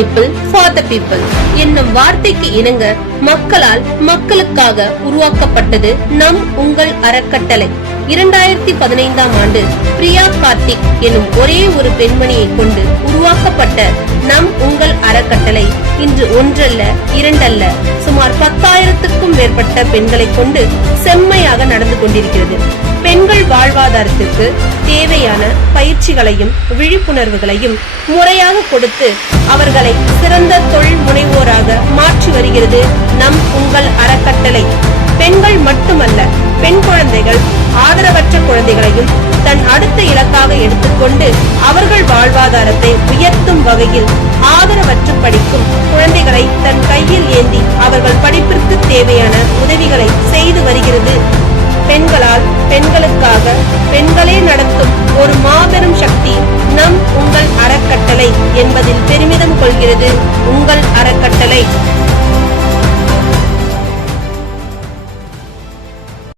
people for the people என்னும் வார்த்தைக்கு இணங்க மக்களால் மக்களுக்காக உருவாக்கப்பட்டது நம் உங்கள் அறக்கட்டளை. 2015ஆம் ஆண்டு பிரியா கார்த்திக் எனும் ஒரே ஒரு பெண்மணியை கொண்டு உருவாக்கப்பட்ட நம் உங்கள் அறக்கட்டளை இன்று ஒன்றல்ல இரண்டல்ல சுமார் 10,000க்கும் மேற்பட்ட பெண்களை கொண்டு செம்மையாக நடந்து கொண்டிருக்கிறது. பெண்கள் வாழ்வாதாரத்திற்கு தேவையான பயிற்சிகளையும் விழிப்புணர்வுகளையும் முறையாக கொடுத்து அவர்களை சிறந்த தொழில் முனைவோராக மாற்றி வருகிறது நம் உங்கள் அறக்கட்டளை. பெண்கள் மட்டுமல்ல, பெண் குழந்தைகள், ஆதரவற்ற குழந்தைகளையும் தன் அடுத்த இலக்காக எடுத்துக்கொண்டு அவர்கள் வாழ்வாதாரத்தை உயர்த்தும் வகையில் ஆதரவற்று படிக்கும் குழந்தைகளை தன் கையில் ஏந்தி அவர்கள் படிப்பிற்கு தேவையான உதவிகளை செய்து வருகிறது. பெண்களால் பெண்களுக்காக பெண்களே நடத்தும் ஒரு மாபெரும் சக்தி நம் உங்கள் அறக்கட்டளை என்பதில் பெருமிதம் கொள்கிறது உங்கள் அறக்கட்டளை.